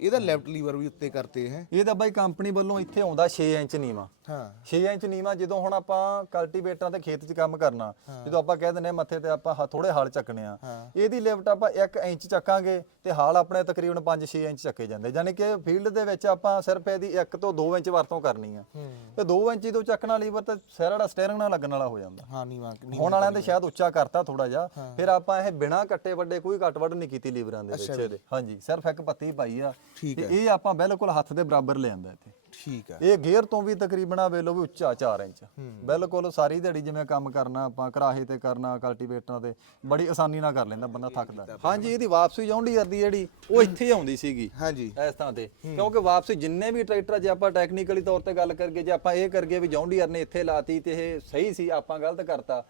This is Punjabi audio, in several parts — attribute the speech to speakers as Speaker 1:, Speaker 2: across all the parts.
Speaker 1: ਇਹਦਾ ਲੈਫਟ ਲੀਵਰ ਵੀ ਉੱਤੇ ਕਰਤੇ ਹੈ।
Speaker 2: ਇਹ ਤਾਂ ਬਾਈ ਕੰਪਨੀ ਵੱਲੋਂ ਇੱਥੇ ਆਉਂਦਾ 6 ਇੰਚ ਨੀਵਾ।
Speaker 1: ਹਾਂ।
Speaker 2: 6 ਇੰਚ ਨੀਵਾ ਜਦੋਂ ਹੁਣ ਆਪਾਂ ਕਲਟੀਵੇਟਰਾਂ ਤੇ ਖੇਤ 'ਚ ਕੰਮ ਕਰਨਾ ਜਦੋਂ ਆਪਾਂ ਕਹਿ ਹਾਂ ਮੱਥੇ ਤੇ ਆਪਾਂ ਥੋੜੇ ਹਲ ਚੱਕਣੇ ਆ। ਇਹਦੀ ਲਿਫਟ ਆਪਾਂ 1 ਇੰਚ ਚੱਕਾਂਗੇ ਤੇ ਹਾਲ ਆਪਣੇ ਤਕਰੀਬਨ 5-6 ਇੰਚ ਚੱਕੇ ਜਾਂਦੇ। ਯਾਨੀ ਕਿ ਫੀਲਡ ਦੇ ਵਿੱਚ ਆਪਾਂ ਸਿਰਫ ਇਹਦੀ 1 ਤੋਂ 2 ਇੰਚ ਵਰਤੋਂ ਕਰਨੀ ਆ। ਤੇ 2 ਇੰਚ ਤੋਂ ਚੱਕਣਾ ਲੀਵਰ ਤੇ ਸਿਰ ਸਟੀਅਰਿੰਗ ਨਾਲ ਲੱਗਣ ਵਾਲਾ ਹੋ ਜਾਂਦਾ।
Speaker 1: ਹਾਂ ਨੀਵਾ
Speaker 2: ਹੁਣ ਵਾਲਿਆਂ ਦੇ ਸ਼ਾਇਦ ਉੱਚਾ ਕਰਤਾ ਥੋੜਾ ਜਿਹਾ ਫਿਰ ਆਪਾਂ ਇਹ ਬਿਨਾ ਕੱਟੇ ਵੱਡੇ ਕੋਈ ਕੱਟ ਵੱਢ ਨਹੀਂ ਕੀਤੀ ਲੀਵਰਾਂ ਦੇ ਵਿੱਚ ਹਾਂਜੀ ਸਿਰਫ ਇੱਕ ਪੱਤੀ ਪਾਈ ਆ।
Speaker 1: ਠੀਕ
Speaker 2: ਤੇ ਇਹ ਆਪਾਂ ਬਿਲਕੁਲ ਹੱਥ ਦੇ ਬਰਾਬਰ ਲੈ ਆਂਦਾ ਇੱਥੇ।
Speaker 1: ਠੀਕ ਹੈ।
Speaker 2: ਇਹ ਗੇਅਰ ਤੋਂ ਵੀ ਤਕਰੀਬਨ ਆ ਵੇਲੋ ਵੀ ਉੱਚਾ 4 ਇੰਚ। ਬਿਲਕੁਲ ਸਾਰੀ ਦਿਹਾੜੀ ਜਿਵੇਂ ਕੰਮ ਕਰਨਾ ਆਪਾਂ ਕਰਾਹੇ ਤੇ ਕਰਨਾ ਕਲਟੀਵੇਟਰਾਂ ਤੇ ਬੜੀ ਆਸਾਨੀ ਨਾਲ ਕਰ ਲੈਂਦਾ ਬੰਦਾ ਥੱਕਦਾ। ਹਾਂਜੀ ਇਹਦੀ ਵਾਪਸੀ ਜੌਂਡੀਅਰ ਦੀ ਜਿਹੜੀ ਉਹ ਇੱਥੇ ਆਉਂਦੀ ਸੀਗੀ।
Speaker 1: ਹਾਂਜੀ।
Speaker 2: ਇਸ ਥਾਂ ਤੇ। ਕਿਉਂਕਿ ਵਾਪਸੀ ਜਿੰਨੇ ਵੀ ਟਰੈਕਟਰ ਜੇ ਆਪਾਂ ਟੈਕਨੀਕਲੀ ਤੌਰ ਤੇ ਗੱਲ ਕਰਕੇ ਜੇ ਆਪਾਂ ਇਹ ਕਰਗੇ ਵੀ ਜੌਂਡੀਅਰ ਨੇ ਇੱਥੇ ਲਾਤੀ ਤੇ ਇਹ ਸਹੀ ਸੀ ਆਪਾਂ ਗਲਤ ਕਰਤਾ।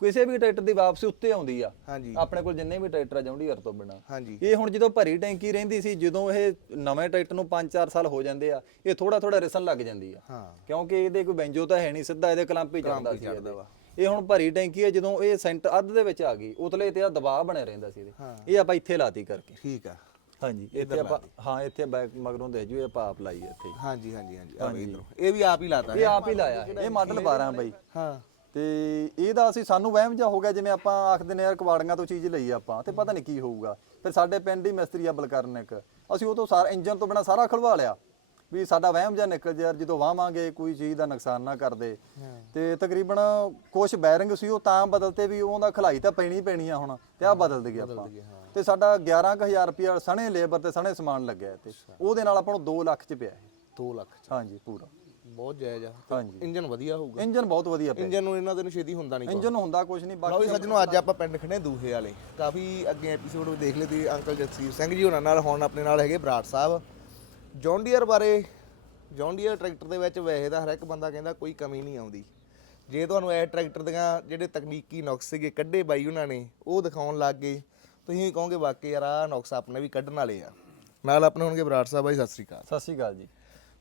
Speaker 2: ਕਿਸੇ ਵੀ ਟਰੈਕਟਰ ਦੀ ਵਾਪਸੀ ਉੱਤੇ ਆਉਂਦੀ ਆ। ਆਪਣੇ ਕੋਲ ਜਿੰਨੇ ਵੀ ਟਰੈਕਟਰ ਜੌਂਡੀਅਰ ਤੋਂ ਬਿਨਾ। ਇਹ ਹੁਣ ਜਦੋਂ ਭਰੀ ਟੈਂਕੀ ਰਹਿੰਦੀ ਸੀ ਜਦੋਂ ਇਹ ਨਵੇਂ ਟਰੈਕਟਰ ਨੂੰ 5-4 ਸਾਲ ਹੋ ਜਾਂਦੇ ਆ ਇਹ ਥੋੜਾ ਥੋੜਾ ਰਿਸਣ ਲੱਗ ਜਾਂਦੀ ਆ।
Speaker 1: ਹਾਂ।
Speaker 2: ਕਿਉਂਕਿ ਇਹਦੇ ਕੋਈ ਬੈਂਜੋ ਤਾਂ ਹੈ ਨਹੀਂ ਸਿੱਧਾ ਇਹਦੇ ਕਲੰਪ ਹੀ ਸੀ ਇਹਦੇ। ਇਹ ਹੁਣ ਭਰੀ ਟੈਂਕੀ ਹੈ ਜਦੋਂ ਇਹ ਸੈਂਟਰ ਅੱਧ ਦੇ ਵਿੱਚ ਆ ਗਈ ਉਤਲੇ ਤੇ ਆ ਦਬਾਅ ਬਣਿਆ ਰਹਿੰਦਾ ਸੀ ਇਹਦੇ। ਇਹ ਆਪਾਂ ਇੱਥੇ ਲਾਤੀ ਕਰਕੇ।
Speaker 1: ਠੀਕ ਆ।
Speaker 2: ਹਾਂਜੀ ਇੱਥੇ ਆਪਾਂ ਹਾਂ ਇੱਥੇ ਬੈਕ ਮਗਰੋਂ ਦੇ ਜੂ ਇਹ ਆਪਾਂ ਆਪ ਲਾਈ ਇੱਥੇ।
Speaker 1: ਹਾਂਜੀ ਹਾਂਜੀ ਹਾਂਜੀ। ਆ ਇੱਧਰੋਂ। ਇਹ ਵੀ ਆਪ ਹੀ ਲਾਤਾ
Speaker 2: ਇਹ ਆਪ ਹੀ ਲਾਇਆ। ਇਹ ਮਾਡਲ 12 ਬਾਈ।
Speaker 1: ਹਾਂ।
Speaker 2: ਤੇ ਇਹਦਾ ਅਸੀਂ ਸਾਨੂੰ ਵਹਿਮ ਜਿਹਾ ਹੋ ਗਿਆ ਜਿਵੇਂ ਆਪਾਂ ਆਖਦੇ ਨੇ ਯਾਰ ਕਵਾੜੀਆਂ ਤੋਂ ਚੀਜ਼ ਲਈ ਆਪਾਂ ਤੇ ਪਤਾ ਨਹੀਂ ਕੀ ਹੋਊਗਾ। ਫਿਰ ਸਾਡੇ ਪਿੰਡ ਹੀ ਮਿਸਤਰੀ ਆ ਬਲਕਰਨ ਇੱਕ ਅਸੀਂ ਉਹ ਤੋਂ ਸਾਰਾ ਇੰਜਨ ਤੋਂ ਬਿਨਾ ਸਾਰਾ ਖਲਵਾ ਲਿਆ। ਵੀ ਸਾਡਾ ਵਹਿਮ ਜਿਹਾ ਨਿਕਲ ਜੇ ਯਾਰ ਜਦੋਂ ਵਾਵਾਂਗੇ ਕੋਈ ਚੀਜ਼ ਦਾ ਨੁਕਸਾਨ ਨਾ ਕਰਦੇ ਤੇ ਤਕਰੀਬਨ ਕੁਝ ਬੈਰਿੰਗ ਸੀ ਉਹ ਤਾਂ ਬਦਲਤੇ ਵੀ ਉਹਦਾ ਖਲਾਈ ਤਾਂ ਪੈਣੀ ਪੈਣੀ ਆ ਹੁਣ ਤੇ ਆ ਬਦਲ ਦਗੇ ਆਪਾਂ। ਤੇ ਸਾਡਾ 11000 ਰੁਪਇਆ ਸਣੇ ਲੇਬਰ ਤੇ ਸਣੇ ਸਮਾਨ ਲੱਗਿਆ ਤੇ ਉਹਦੇ ਨਾਲ ਆਪਾਂ ਨੂੰ 2 ਲੱਖ ਚ ਪਿਆ ਇਹ।
Speaker 1: 2 ਲੱਖ ਚ।
Speaker 2: ਹਾਂਜੀ ਪੂਰਾ।
Speaker 1: ਬਹੁਤ ਜਾਇਜ਼ ਆ। ਇੰਜਨ ਵਧੀਆ ਹੋਊਗਾ।
Speaker 2: ਇੰਜਨ ਬਹੁਤ ਵਧੀਆ ਪਿਆ।
Speaker 1: ਇੰਜਨ ਨੂੰ ਇਹਨਾਂ ਦੇ ਨੂੰ ਛੇਤੀ ਹੁੰਦਾ ਨਹੀਂ
Speaker 2: ਇੰਜਨ ਹੁੰਦਾ ਕੁਝ ਨਹੀਂ
Speaker 1: ਲਓ
Speaker 2: ਬਾਕੀ
Speaker 1: ਵੀ ਸੱਜਣੋ ਅੱਜ ਆਪਾਂ ਪਿੰਡ ਖੜੇ ਦੂਹੇ ਵਾਲੇ। ਕਾਫੀ ਅੱਗੇ ਐਪੀਸੋਡ ਦੇਖ ਲਏ ਤੁਸੀਂ ਅੰਕਲ ਜਗਸੀਰ ਸਿੰਘ ਜੀ ਉਹਨਾਂ ਨਾਲ ਹੁਣ ਆਪਣੇ ਨਾਲ ਹੈਗੇ ਬਰਾੜ ਸਾਹਿਬ। ਜੌਨ ਡੀਅਰ ਬਾਰੇ ਜੌਨ ਡੀਅਰ ਟਰੈਕਟਰ ਦੇ ਵਿੱਚ ਵੈਸੇ ਤਾਂ ਹਰ ਇੱਕ ਬੰਦਾ ਕਹਿੰਦਾ ਕੋਈ ਕਮੀ ਨਹੀਂ ਆਉਂਦੀ। ਜੇ ਤੁਹਾਨੂੰ ਇਹ ਟਰੈਕਟਰ ਦੀਆਂ ਜਿਹੜੇ ਤਕਨੀਕੀ ਨੁਕਸ ਸੀਗੇ ਕੱਢੇ ਬਾਈ ਉਹਨਾਂ ਨੇ ਉਹ ਦਿਖਾਉਣ ਲੱਗ ਗਏ ਤੁਸੀਂ ਕਹੋਗੇ ਵਾਕਈ ਯਾਰ ਆਹ ਨੁਕਸ ਆਪਣੇ ਵੀ ਕੱਢਣ ਵਾਲੇ ਆ। ਨਾਲ ਆਪਣੇ ਹੋਣਗੇ ਬਰਾੜ ਸਾਹਿਬ ਬਾਈ ਸਤਿ ਸ੍ਰੀ ਅਕਾਲ।
Speaker 2: ਸਤਿ ਸ਼੍ਰੀ ਅਕਾਲ ਜੀ।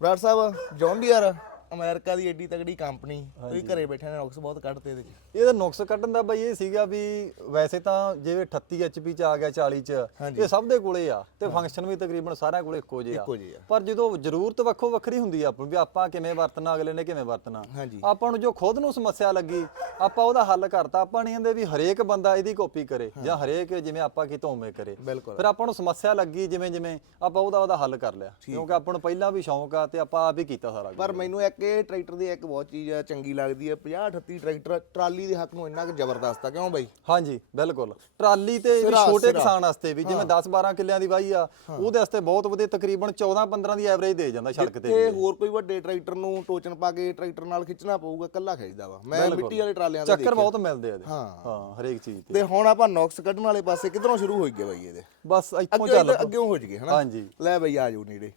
Speaker 1: Brar Sahib John Deere America ਦੀ ਏਡੀ ਤਗੜੀ ਕੰਪਨੀ ਤੁਸੀਂ ਘਰੇ ਬੈਠੇ ਨੇ ਨੁਕਸ ਬਹੁਤ ਕੱਢਦੇ ਇਹਦੇ
Speaker 2: ਇਹਦਾ ਨੁਕਸ ਕੱਢਣ ਦਾ ਬਈ ਇਹ ਸੀਗਾ ਵੀ ਵੈਸੇ ਤਾਂ ਜਿਵੇਂ 38 ਐਚਪੀ ਚ ਆ ਗਿਆ 40 ਚ ਇਹ ਸਭ ਦੇ ਕੋਲੇ ਆ ਤੇ ਫੰਕਸ਼ਨ ਵੀ ਤਕਰੀਬਨ ਸਾਰਿਆਂ ਕੋਲੇ ਇੱਕੋ ਜਿਹੇ ਆ।
Speaker 1: ਆ।
Speaker 2: ਪਰ ਜਦੋਂ ਜ਼ਰੂਰਤ ਵੱਖੋ ਵੱਖਰੀ ਹੁੰਦੀ ਆ ਆਪਾਂ ਵੀ ਆਪਾਂ ਕਿਵੇਂ ਵਰਤਣਾ ਅਗਲੇ ਨੇ ਕਿਵੇਂ ਵਰਤਣਾ। ਆਪਾਂ ਨੂੰ ਜੋ ਖੁਦ ਨੂੰ ਸਮੱਸਿਆ ਲੱਗੀ ਆਪਾਂ ਉਹਦਾ ਹੱਲ ਕਰਤਾ। ਆਪਾਂ ਨਹੀਂ ਕਹਿੰਦੇ ਵੀ ਹਰੇਕ ਬੰਦਾ ਇਹਦੀ ਕਾਪੀ ਕਰੇ ਜਾਂ ਹਰੇਕ ਜਿਵੇਂ ਆਪਾਂ ਕੀਤਾ ਉਵੇਂ ਕਰੇ। ਫਿਰ ਆਪਾਂ ਨੂੰ ਸਮੱਸਿਆ ਲੱਗੀ ਜਿਵੇਂ ਜਿਵੇਂ ਆਪਾਂ ਉਹਦਾ ਉਹਦਾ ਹੱਲ ਕਰ ਲਿਆ। ਕਿਉਂਕਿ ਆਪਾਂ ਨੂੰ ਪਹਿਲਾਂ ਵੀ ਸ਼ੌਂਕ ਆ ਤੇ ਆਪਾਂ ਆਪ ਹੀ ਕੀਤਾ ਸਾਰਾ
Speaker 1: ਪਰ ਮੈਨੂੰ ਇੱਕ ਇਹ ਟਰੈਕਟਰ ਦੀ ਇੱਕ ਬਹੁਤ ਚੀਜ਼ ਆ ਚੰਗੀ ਲੱਗਦੀ ਹੈ 50 38 ਟਰੈਕਟਰ ਟਰਾਲੀ ਦੇ ਹੱਕ ਨੂੰ ਇੰਨਾ ਕਿ ਜ਼ਬਰਦਸਤ ਆ ਕਿਉਂ ਬਾਈ?
Speaker 2: ਹਾਂਜੀ ਬਿਲਕੁਲ। ਟਰਾਲੀ ਤੇ ਵੀ
Speaker 1: ਸਿਰਾ-
Speaker 2: ਛੋਟੇ
Speaker 1: ਸਿਰਾ।
Speaker 2: ਕਿਸਾਨ ਵਾਸਤੇ ਵੀ ਜਿਵੇਂ 10 12 ਕਿੱਲਿਆਂ ਦੀ ਵਾਹੀ ਆ ਉਹਦੇ ਵਾਸਤੇ ਬਹੁਤ ਵਧੀਆ ਤਕਰੀਬਨ 14 15 ਦੀ ਐਵਰੇਜ ਦੇ ਜਾਂਦਾ ਸੜਕ ਤੇ
Speaker 1: ਤੇ ਹੋਰ ਕੋਈ ਵੱਡੇ ਟਰੈਕਟਰ ਨੂੰ ਟੋਚਨ ਪਾ ਕੇ ਟਰੈਕਟਰ ਨਾਲ ਖਿੱਚਣਾ ਪਊਗਾ ਕੱਲਾ ਖਿੱਚਦਾ ਵਾ। ਮੈਂ ਮਿੱਟੀ ਵਾਲੇ ਟਰਾਲਿਆਂ ਦਾ
Speaker 2: ਚੱਕਰ ਬਹੁਤ ਮਿਲਦੇ ਆ ਇਹਦੇ।
Speaker 1: ਹਾਂ।
Speaker 2: ਹਾਂ ਹਰੇਕ ਚੀਜ਼ ਤੇ।
Speaker 1: ਤੇ ਹੁਣ ਆਪਾਂ ਨੌਕਸ ਕੱਢਣ ਵਾਲੇ ਪਾਸੇ ਕਿੱਧਰੋਂ ਸ਼ੁਰੂ ਹੋਈ ਗਏ ਬਾਈ ਇਹਦੇ?
Speaker 2: ਬਸ ਇੱਥੋਂ
Speaker 1: ਅੱਗੇ
Speaker 2: ਚੱਲ
Speaker 1: ਅੱਗੇ ਹੋ ਜਗੇ ਹਨਾ?
Speaker 2: ਹਾਂਜੀ।
Speaker 1: ਲੈ ਬਈ ਆ ਜਾਓ ਨੇੜੇ।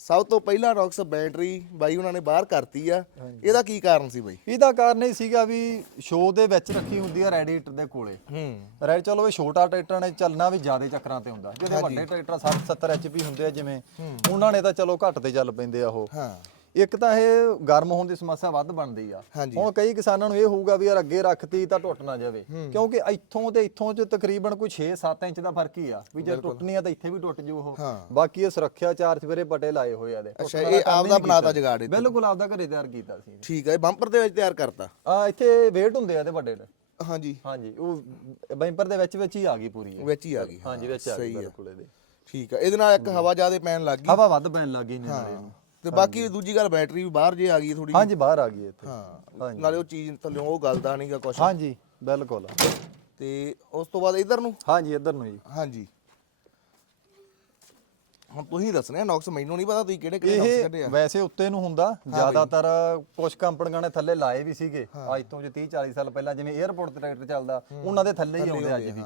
Speaker 1: ਸਭ ਤੋਂ ਪਹਿਲਾਂ ਨੌਕਸ ਬੈਟਰੀ ਬਾਈ ਉਹਨਾਂ ਨੇ ਬਾਹਰ ਕਰਤੀ ਆ। ਇਹਦਾ ਕੀ ਕਾਰਨ ਸੀ ਬਾਈ?
Speaker 2: ਇਹਦਾ ਕਾਰਨ ਇਹ ਸੀਗਾ ਵੀ ਸ਼ੋਅ ਦੇ ਵਿੱਚ ਰੱਖੀ ਹੁੰਦੀ ਆ ਰੈਡੀਏਟਰ ਦੇ ਕੋਲੇ।
Speaker 1: ਹੂੰ।
Speaker 2: ਰੈਡ ਚਲੋ ਇਹ ਛੋਟਾ ਟਰੈਕਟਰ ਨੇ ਚੱਲਣਾ ਵੀ ਜ਼ਿਆਦਾ ਚੱਕਰਾਂ ਤੇ ਹੁੰਦਾ। ਜਿਹੜੇ ਵੱਡੇ ਟਰੈਕਟਰ 60 70 ਐਚਪੀ ਹੁੰਦੇ ਆ ਜਿਵੇਂ ਉਹਨਾਂ ਨੇ ਤਾਂ ਚਲੋ ਘੱਟ ਤੇ ਚੱਲ ਪੈਂਦੇ ਆ ਉਹ।
Speaker 1: ਹਾਂ।
Speaker 2: ਇੱਕ ਤਾਂ ਇਹ ਗਰਮ ਹੋਣ ਦੀ ਸਮੱਸਿਆ ਵੱਧ ਬਣਦੀ ਆ।
Speaker 1: ਹਾਂਜੀ।
Speaker 2: ਹੁਣ ਕਈ ਕਿਸਾਨਾਂ ਨੂੰ ਇਹ ਹੋਊਗਾ ਵੀ ਯਾਰ ਅੱਗੇ ਰੱਖਤੀ ਤਾਂ ਟੁੱਟ ਨਾ ਜਾਵੇ। ਕਿਉਂਕਿ ਇੱਥੋਂ ਤੇ ਇੱਥੋਂ ਚ ਤਕਰੀਬਨ ਕੋਈ 6-7 ਇੰਚ ਦਾ ਫ਼ਰਕ ਹੀ ਆ ਵੀ ਜੇ ਟੁੱਟਣੀ ਆ ਤਾਂ ਇੱਥੇ ਵੀ ਟੁੱਟ ਜੂ ਉਹ।
Speaker 1: ਹਾਂ।
Speaker 2: ਬਾਕੀ ਇਹ ਸੁਰੱਖਿਆ ਚਾਰ ਚਵੇਰੇ ਪਟੇ ਲਾਏ ਹੋਏ ਆ ਦੇ
Speaker 1: ਅੱਛਾ ਇਹ ਆਪਦਾ ਬਣਾਤਾ ਜਗਾੜ ਇੱਥੇ।
Speaker 2: ਬਿਲਕੁਲ ਆਪਦਾ ਘਰੇ ਤਿਆਰ ਕੀਤਾ ਸੀ।
Speaker 1: ਠੀਕ ਇਹ ਬੰਪਰ ਦੇ ਵਿੱਚ ਤਿਆਰ ਕਰਤਾ?
Speaker 2: ਆ ਇੱਥੇ ਵੇਟ ਹੁੰਦੇ ਆ ਤੇ ਵੱਡੇ
Speaker 1: ਹਾਂਜੀ।
Speaker 2: ਹਾਂਜੀ ਉਹ ਬੈਂਪਰ ਦੇ ਵਿੱਚ ਵਿੱਚ ਹੀ ਆ ਗਈ ਪੂਰੀ ਇਹ।
Speaker 1: ਵਿੱਚ ਹੀ ਆ ਗਈ
Speaker 2: ਹਾਂਜੀ ਵਿੱਚ ਆ ਗਈ
Speaker 1: ਸਹੀ ਆ।
Speaker 2: ਬਿਲਕੁਲ ਇਹਦੇ।
Speaker 1: ਠੀਕ ਹੈ ਇਹਦੇ ਨਾਲ ਇੱਕ ਹਵਾ ਜ਼ਿਆਦਾ ਪੈਣ ਲੱਗ ਗਈ।
Speaker 2: ਹਵਾ ਵੱਧ ਪੈਣ ਲੱਗ ਗਈ ਨੇ ਨਾਲੇ।
Speaker 1: ਤੇ ਬਾਕੀ ਦੂਜੀ ਗੱਲ ਬੈਟਰੀ ਵੀ ਬਾਹਰ ਜੇ ਆ ਗਈ ਥੋੜੀ
Speaker 2: ਹਾਂਜੀ ਬਾਹਰ ਆ ਗਈ ਇੱਥੇ।
Speaker 1: ਹਾਂ ਨਾਲੇ ਉਹ ਚੀਜ਼ ਥੱਲੇ ਉਹ ਗਲਦਾ ਨਹੀਂਗਾ ਕੁਛ।
Speaker 2: ਹਾਂਜੀ ਬਿਲਕੁਲ।
Speaker 1: ਤੇ ਉਸ ਤੋਂ ਬਾਅਦ ਇਧਰ ਨੂੰ?
Speaker 2: ਹਾਂਜੀ ਇੱਧਰ ਨੂੰ ਜੀ।
Speaker 1: ਹਾਂਜੀ। ਹੁਣ ਤੁਸੀਂ ਦੱਸਣਾ ਨੌਕਸ ਮੈਨੂੰ ਨਹੀਂ ਪਤਾ ਤੁਸੀਂ ਕਿਹੜੇ ਕਿਹੜੇ ਨੌਕਸ ਕੱਢੇ ਆ।
Speaker 2: ਵੈਸੇ ਉੱਤੇ ਨੂੰ ਹੁੰਦਾ ਜ਼ਿਆਦਾਤਰ ਕੁਝ ਕੰਪਨੀਆਂ ਨੇ ਥੱਲੇ ਲਾਏ ਵੀ ਸੀਗੇ ਅੱਜ ਤੋਂ ਜੇ 30 40 ਸਾਲ ਪਹਿਲਾਂ ਜਿਵੇਂ 에어ਪੋਰਟ ਤੇ ਟਰੈਕਟਰ ਚੱਲਦਾ ਉਹਨਾਂ ਦੇ ਥੱਲੇ ਹੀ ਆਉਂਦੇ ਅੱਜ ਵੀ।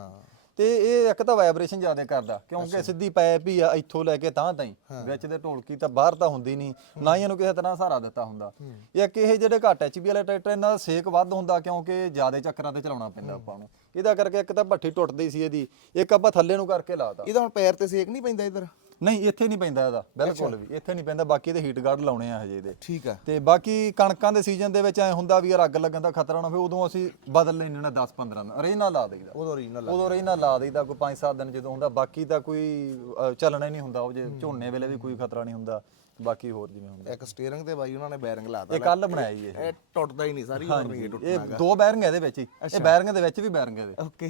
Speaker 2: ਤੇ ਇਹ ਇੱਕ ਤਾਂ ਵਾਈਬ੍ਰੇਸ਼ਨ ਜ਼ਿਆਦਾ ਕਰਦਾ ਕਿਉਂਕਿ ਸਿੱਧੀ ਪਾਈਪ ਹੀ ਆ ਇੱਥੋਂ ਲੈ ਕੇ ਤਾਂ ਤਾਈਂ। ਵਿੱਚ ਦੇ ਢੋਲਕੀ ਤਾਂ ਬਾਹਰ ਤਾਂ ਹੁੰਦੀ ਨਹੀਂ ਨਾ ਹੀ ਇਹਨੂੰ ਕਿਸੇ ਤਰ੍ਹਾਂ ਸਹਾਰਾ ਦਿੱਤਾ ਹੁੰਦਾ। ਇੱਕ ਇਹ ਜਿਹੜੇ ਘੱਟ ਐਚਪੀ ਵਾਲੇ ਟਰੈਕਟਰ ਇਹਨਾਂ ਦਾ ਸੇਕ ਵੱਧ ਹੁੰਦਾ ਕਿਉਂਕਿ ਜ਼ਿਆਦਾ ਚੱਕਰਾਂ ਤੇ ਚਲਾਉਣਾ ਪੈਂਦਾ ਆਪਾਂ ਨੂੰ। ਇਹਦਾ ਕਰਕੇ ਇੱਕ ਤਾਂ ਭੱਠੀ ਟੁੱਟਦੀ ਸੀ ਇਹਦੀ ਇੱਕ ਆਪਾਂ ਥੱਲੇ ਨੂੰ ਕਰਕੇ ਲਾਤਾ।
Speaker 1: ਇਹਦਾ ਹੁਣ ਪੈਰ ਤੇ ਸੇਕ ਨਹੀਂ ਪੈਂਦਾ ਇਧਰ?
Speaker 2: ਨਹੀਂ ਇੱਥੇ ਨਹੀਂ ਪੈਂਦਾ ਇਹਦਾ ਬਿਲਕੁਲ ਵੀ ਇੱਥੇ ਨਹੀਂ ਪੈਂਦਾ ਬਾਕੀ ਇਹਦੇ ਹੀਟ ਗਾਰਡ ਲਾਉਣੇ ਆ ਹਜੇ ਇਹਦੇ।
Speaker 1: ਠੀਕ ਆ।
Speaker 2: ਤੇ ਬਾਕੀ ਕਣਕਾਂ ਦੇ ਸੀਜ਼ਨ ਦੇ ਵਿੱਚ ਐ ਹੁੰਦਾ ਵੀ ਯਾਰ ਅੱਗ ਲੱਗਣ ਦਾ ਖਤਰਾ ਨਾ ਹੋਵੇ ਉਦੋਂ ਅਸੀਂ ਬਦਲ ਲੈਣੇ ਨਾ 10 15 ਦਿਨ ਓਰੀਜਨਲ ਲਾ ਦੇਈਦਾ।
Speaker 1: ਉਦੋਂ ਓਰੀਜਨਲ
Speaker 2: ਉਦੋਂ ਓਰੀਜਨਲ ਲਾ ਦੇਈਦਾ ਕੋਈ 5-7 ਦਿਨ ਜਦੋਂ ਹੁੰਦਾ ਬਾਕੀ ਤਾਂ ਕੋਈ ਚੱਲਣਾ ਹੀ ਨਹੀਂ ਹੁੰਦਾ ਉਹ ਜੇ ਝੋਨੇ ਵੇਲੇ ਵੀ ਕੋਈ ਖਤਰਾ ਨਹੀਂ ਹੁੰਦਾ। ਬਾਕੀ ਹੋਰ ਜਿਵੇਂ ਹੁੰਦਾ
Speaker 1: ਇੱਕ ਸਟੀਅਰਿੰਗ ਤੇ ਬਾਈ ਉਹਨਾਂ ਨੇ ਬੈਰਿੰਗ ਲਾਤਾ
Speaker 2: ਇਹ ਕੱਲ ਬਣਾਇਆ ਜੀ ਇਹ।
Speaker 1: ਇਹ ਟੁੱਟਦਾ ਹੀ ਨਹੀਂ ਸਾਰੀ ਉਮਰ ਨਹੀਂ ਇਹ
Speaker 2: ਇਹ ਦੋ ਬੈਰਿੰਗ ਇਹਦੇ ਵਿੱਚ ਹੀ। ਇਹ ਬੈਰਿੰਗ ਦੇ ਵਿੱਚ ਵੀ ਬੈਰਿੰਗ ਇਹਦੇ।
Speaker 1: ਓਕੇ।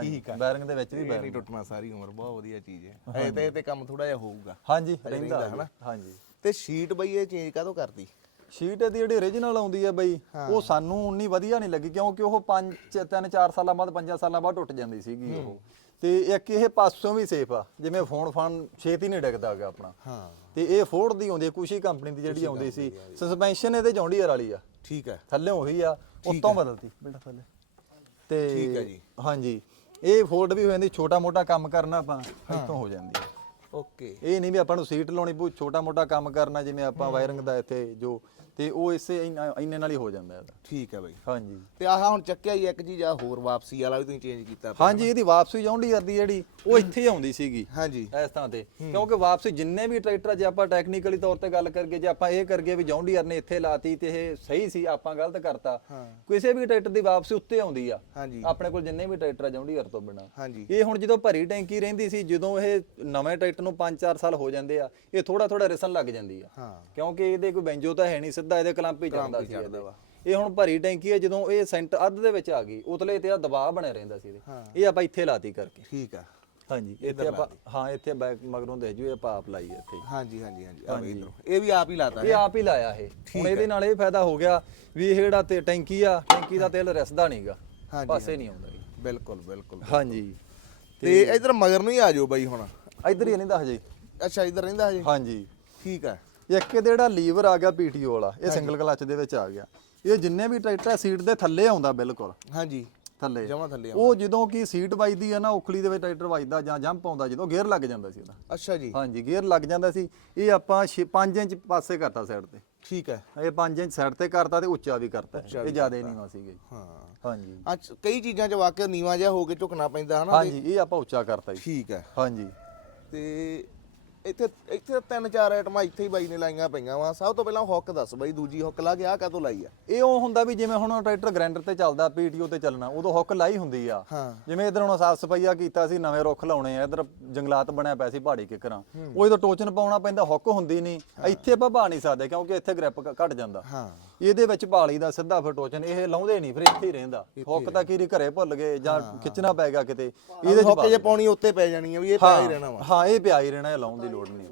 Speaker 2: ਠੀਕ ਆ। ਬੈਰਿੰਗ ਦੇ ਵਿੱਚ ਵੀ ਬੈਰਿੰਗ
Speaker 1: ਨਹੀਂ ਟੁੱਟਣਾ ਸਾਰੀ ਉਮਰ ਬਹੁਤ ਵਧੀਆ ਚੀਜ਼ ਹੈ। ਇਹ ਤੇ ਇਹ ਤੇ ਕੰਮ ਥੋੜਾ ਜਿਹਾ ਹੋਊਗਾ।
Speaker 2: ਹਾਂਜੀ ਰਹਿੰਦਾ ਹਨਾ? ਹਾਂਜੀ।
Speaker 1: ਤੇ ਸ਼ੀਟ ਬਈ ਇਹ ਚੇਂਜ ਕਾਹਤੋਂ ਕਰਦੀ
Speaker 2: ਸ਼ੀਟ ਇਹਦੀ ਜਿਹੜੀ origignal ਆਉਂਦੀ ਹੈ ਬਈ ਉਹ ਸਾਨੂੰ ਉਨੀ ਵਧੀਆ ਨਹੀਂ ਲੱਗੀ ਕਿਉਂਕਿ ਉਹ 5 3 4 ਸਾਲਾਂ ਬਾਅਦ 5 ਸਾਲਾਂ ਬਾਅਦ ਟੁੱਟ ਜਾਂਦੀ ਸੀਗੀ ਉਹ। ਤੇ ਇੱਕ ਇਹ ਪਾਸੋਂ ਵੀ ਸੇਫ ਆ ਜਿਵੇਂ ਫੋਨ ਫਾਨ ਛੇਤੀ ਨਹੀਂ ਡਿੱਗਦਾ ਹੈਗਾ ਆਪਣਾ।
Speaker 1: ਹਾਂ।
Speaker 2: ਤੇ ਇਹ ਫੋਰਡ ਦੀ ਆਉਂਦੀ ਹੈ ਕੁਸ਼ੀ ਕੰਪਨੀ ਦੀ ਜਿਹੜੀ ਆਉਂਦੀ ਸੀ ਸਸਪੈਂਸ਼ਨ ਇਹਦੇ ਜੌਂਡੀਅਰ ਵਾਲੀ ਆ
Speaker 1: ਠੀਕ ਹੈ।
Speaker 2: ਥੱਲੇ ਉਹੀ ਆ ਉੱਤੋਂ ਬਦਲਤੀ ਬੇਟਾ ਥੱਲੇ। ਤੇ
Speaker 1: ਠੀਕ ਹੈ ਜੀ।
Speaker 2: ਹਾਂਜੀ ਇਹ ਫੋਲਡ ਵੀ ਹੋ ਜਾਂਦੀ ਛੋਟਾ ਮੋਟਾ ਕੰਮ ਕਰਨਾ ਆਪਾਂ ਇੱਥੋਂ ਹੋ ਜਾਂਦੀ ਹੈ
Speaker 1: ਓਕੇ।
Speaker 2: ਇਹ ਨਹੀਂ ਵੀ ਆਪਾਂ ਨੂੰ ਸੀਟ ਲਾਉਣੀ ਪਊ ਛੋਟਾ ਮੋਟਾ ਕੰਮ ਕਰਨਾ ਜਿਵੇਂ ਆਪਾਂ ਵਾਇਰਿੰਗ ਦਾ ਇੱਥੇ ਜੋ ਤੇ ਉਹ ਇਸੇ ਇੰਨਾ- ਇੰਨੇ ਨਾਲ ਹੀ ਹੋ ਜਾਂਦਾ ਇਹਦਾ।
Speaker 1: ਠੀਕ ਹੈ ਬਈ।
Speaker 2: ਹਾਂਜੀ।
Speaker 1: ਤੇ ਆਹ ਹੁਣ ਚੱਕਿਆ ਹੀ ਇੱਕ ਚੀਜ਼ ਆ ਹੋਰ ਵਾਪਸੀ ਵਾਲਾ ਵੀ ਤੁਸੀਂ ਚੇਂਜ ਕੀਤਾ।
Speaker 2: ਹਾਂਜੀ ਇਹਦੀ ਵਾਪਸੀ ਜੌਂਡੀ ਕਰਦੀ ਜਿਹੜੀ ਉਹ ਇੱਥੇ ਹੀ ਆਉਂਦੀ ਸੀਗੀ।
Speaker 1: ਹਾਂਜੀ।
Speaker 2: ਇਸ ਥਾਂ ਤੇ। ਕਿਉਂਕਿ ਵਾਪਸੀ ਜਿੰਨੇ ਵੀ ਟਰੈਕਟਰ ਆ, ਜੇ ਆਪਾਂ ਟੈਕਨੀਕਲੀ ਤੌਰ ਤੇ ਗੱਲ ਕਰਕੇ ਜੇ ਆਪਾਂ ਇਹ ਕਰਗੇ ਵੀ ਜੌਂਡੀਅਰ ਨੇ ਇੱਥੇ ਲਾਤੀ ਤੇ ਇਹ ਸਹੀ ਸੀ ਆਪਾਂ ਗਲਤ ਕਰਤਾ। ਕਿਸੇ ਵੀ ਟਰੈਕਟਰ ਦੀ ਵਾਪਸੀ ਉੱਤੇ ਆਉਂਦੀ ਆ।
Speaker 1: ਹਾਂਜੀ।
Speaker 2: ਆਪਣੇ ਕੋਲ ਜਿੰਨੇ ਵੀ ਟਰੈਕਟਰ ਆ ਜੌਂਡੀਅਰ ਤੋਂ ਬਿਨਾ।
Speaker 1: ਹਾਂਜੀ।
Speaker 2: ਇਹ ਹੁਣ ਜਦੋਂ ਭਰੀ ਟੈਂਕੀ ਰਹਿੰਦੀ ਸੀ ਜਦੋਂ ਇਹ ਨਵੇਂ ਟਰੈਕਟਰ ਨੂੰ 5-4 ਸਾਲ ਹੋ ਜਾਂਦੇ ਆ ਇਹ ਥੋੜਾ ਥੋੜਾ ਰਿਸਣ ਲੱਗ ਜਾਂਦੀ ਆ।
Speaker 1: ਹਾਂ।
Speaker 2: ਕਿਉਂਕਿ ਇਹਦੇ ਕੋਈ ਬੈਂਜੋ ਤਾਂ ਹੈ ਨਹੀਂ ਸਿੱਧਾ। ਇਹਦੇ ਕਲੰਪ ਹੀ ਚੱਲਦਾ ਸੀ ਇਹਦੇ।
Speaker 1: ਵਾ।
Speaker 2: ਇਹ ਹੁਣ ਭਰੀ ਟੈਂਕੀ ਹੈ ਜਦੋਂ ਇਹ ਸੈਂਟਰ ਅੱਧ ਦੇ ਵਿੱਚ ਆ ਗਈ ਉਤਲੇ ਤੇ ਆ ਦਬਾਅ ਬਣਿਆ ਰਹਿੰਦਾ ਸੀ ਇਹਦੇ। ਇਹ ਆਪਾਂ ਇੱਥੇ ਲਾਤੀ ਕਰਕੇ।
Speaker 1: ਠੀਕ ਆ।
Speaker 2: ਹਾਂਜੀ ਇੱਥੇ ਆਪਾਂ ਹਾਂ ਇੱਥੇ ਬੈਕ ਮਗਰੋਂ ਦੇ ਜੂ ਇਹ ਆਪਾਂ ਆਪ ਲਾਈ ਹੈ ਇੱਥੇ।
Speaker 1: ਹਾਂਜੀ ਹਾਂਜੀ ਹਾਂਜੀ। ਆ ਬਈ ਇੱਧਰੋਂ। ਇਹ ਵੀ ਆਪ ਹੀ ਲਾਤਾ
Speaker 2: ਇਹ ਆਪ ਹੀ ਲਾਇਆ ਇਹ। ਹੁਣ ਇਹਦੇ ਨਾਲ ਇਹ ਫਾਇਦਾ ਹੋ ਗਿਆ ਵੀ ਇਹ ਜਿਹੜਾ ਤੇ ਟੈਂਕੀ ਆ ਟੈਂਕੀ ਦਾ ਤੇਲ ਰਿਸਦਾ ਨਹੀਂਗਾ।
Speaker 1: ਹਾਂਜੀ,
Speaker 2: ਪਾਸੇ ਨਹੀਂ ਆਉਂਦਾ ਜੀ।
Speaker 1: ਬਿਲਕੁਲ ਬਿਲਕੁਲ
Speaker 2: ਹਾਂਜੀ।
Speaker 1: ਤੇ ਇਧਰ ਮਗਰ ਨੂੰ ਹੀ ਆ ਜਾਓ ਬਾਈ ਹੁਣ।
Speaker 2: ਇੱਧਰ ਹੀ ਰਹਿੰਦਾ ਹਜੇ।
Speaker 1: ਅੱਛਾ ਇਧਰ ਰਹਿੰਦਾ ਹਜੇ?
Speaker 2: ਹਾਂਜੀ।
Speaker 1: ਠੀਕ ਆ।
Speaker 2: ਇੱਕ ਇਹਦਾ ਜਿਹੜਾ ਲੀਵਰ ਆ ਗਿਆ ਪੀਟੀਓ ਵਾਲਾ ਇਹ ਸਿੰਗਲ ਕਲਚ ਦੇ ਵਿੱਚ ਆ ਗਿਆ। ਇਹ ਜਿੰਨੇ ਵੀ ਟਰੈਕਟਰ ਆ ਸੀਟ ਦੇ ਥੱਲੇ ਆਉਂਦਾ ਬਿਲਕੁਲ।
Speaker 1: ਹਾਂਜੀ।
Speaker 2: ਥੱਲੇ।
Speaker 1: ਜਮਾ ਥੱਲੇ
Speaker 2: ਉਹ ਜਦੋਂ ਕੀ ਸੀਟ ਵੱਜਦੀ ਆ ਨਾ ਉਖਲੀ ਦੇ ਵਿੱਚ ਟਰੈਕਟਰ ਵੱਜਦਾ ਜਾਂ ਜੰਪ ਆਉਂਦਾ ਜਦੋਂ ਗੇਅਰ ਲੱਗ ਜਾਂਦਾ ਸੀ ਉਹਦਾ।
Speaker 1: ਅੱਛਾ ਜੀ।
Speaker 2: ਹਾਂਜੀ ਗੇਅਰ ਲੱਗ ਜਾਂਦਾ ਸੀ। ਇਹ ਆਪਾਂ 5 ਇੰਚ ਪਾਸੇ ਕਰਤਾ ਸਾਈਡ ਤੇ।
Speaker 1: ਠੀਕ ਹੈ।
Speaker 2: ਇਹ 5 ਇੰਚ ਸਾਈਡ ਤੇ ਕਰਤਾ ਤੇ ਉੱਚਾ ਵੀ ਕਰਤਾ। ਇਹ ਜ਼ਿਆਦਾ ਹੀ ਨੀਵਾ ਸੀਗਾ ਜੀ।
Speaker 1: ਹਾਂ।
Speaker 2: ਹਾਂਜੀ।
Speaker 1: ਅੱਜ ਕਈ ਚੀਜ਼ਾਂ 'ਚ ਵਾਕਿਆ ਨੀਵਾ ਜਿਹਾ ਹੋ ਕੇ ਝੁਕਣਾ ਪੈਂਦਾ ਹਨਾ
Speaker 2: ਹਾਂਜੀ ਇਹ ਆਪਾਂ ਉੱਚਾ ਕਰਤਾ ਜੀ।
Speaker 1: ਠੀਕ ਹੈ।
Speaker 2: ਹਾਂਜੀ।
Speaker 1: ਤੇ ਇੱਥੇ ਇੱਥੇ ਤਿੰਨ ਚਾਰ ਆਈਟਮਾਂ ਇੱਥੇ ਹੀ ਬਾਈ ਨੇ ਲਾਈਆਂ ਪਈਆਂ ਵਾ। ਸਭ ਤੋਂ ਪਹਿਲਾਂ ਹੁੱਕ ਦੱਸ ਬਾਈ ਦੂਜੀ ਹੁੱਕ ਲਾ ਕੇ ਆਹ ਕਾਹਤੋਂ ਲਾਈ ਆ?
Speaker 2: ਇਹ ਉਹ ਹੁੰਦਾ ਵੀ ਜਿਵੇਂ ਹੁਣ ਟਰੈਕਟਰ ਗ੍ਰਾਈਂਡਰ ਤੇ ਚੱਲਦਾ ਪੀਟੀਓ ਤੇ ਚੱਲਣਾ ਉਦੋਂ ਹੁੱਕ ਲਾਈ ਹੁੰਦੀ ਆ।
Speaker 1: ਹਾਂ।
Speaker 2: ਜਿਵੇਂ ਇਧਰ ਹੁਣ ਸਾਫ਼ ਸਫਾਈਆ ਕੀਤਾ ਸੀ ਨਵੇਂ ਰੁੱਖ ਲਾਉਣੇ ਆ ਇਧਰ ਜੰਗਲਾਤ ਬਣਿਆ ਪਿਆ ਸੀ ਪਹਾੜੀ ਕਿਕਰਾਂ ਉਹ ਜਦੋਂ ਟੋਚਨ ਪਾਉਣਾ ਪੈਂਦਾ ਹੁੱਕ ਹੁੰਦੀ ਨਹੀਂ। ਇੱਥੇ ਆਪਾਂ ਪਾ ਨਹੀਂ ਸਕਦੇ ਕਿਉਂਕਿ ਇੱਥੇ ਗ੍ਰਿਪ ਘਟ ਜਾਂਦਾ।
Speaker 1: ਹਾਂ।
Speaker 2: ਇਹਦੇ ਵਿੱਚ ਭਾਲੀ ਦਾ ਸਿੱਧਾ ਫਿਰ ਟੋਚਨ ਇਹ ਲਾਉਂਦੇ ਨਹੀਂ ਫਿਰ ਇੱਥੇ ਹੀ ਰਹਿੰਦਾ। ਹੁੱਕ ਤਾਂ ਕੀ ਘਰੇ ਭੁੱਲ ਗਏ ਜਾਂ ਖਿੱਚਣਾ ਪੈ ਗਿਆ ਕਿਤੇ ਇਹਦੇ
Speaker 1: ਹੁੱਕ ਜੇ ਪਾਉਣੀ ਉੱਤੇ ਪੈ ਜਾਣੀ ਆ ਵੀ ਇਹ ਪਿਆ ਹੀ ਰਹਿਣਾ ਵਾ।
Speaker 2: ਹਾਂ ਇਹ ਪਿਆ ਹੀ ਰਹਿਣਾ ਇਹ ਲਾਉਣ ਦੀ ਲੋੜ ਨਹੀਂ।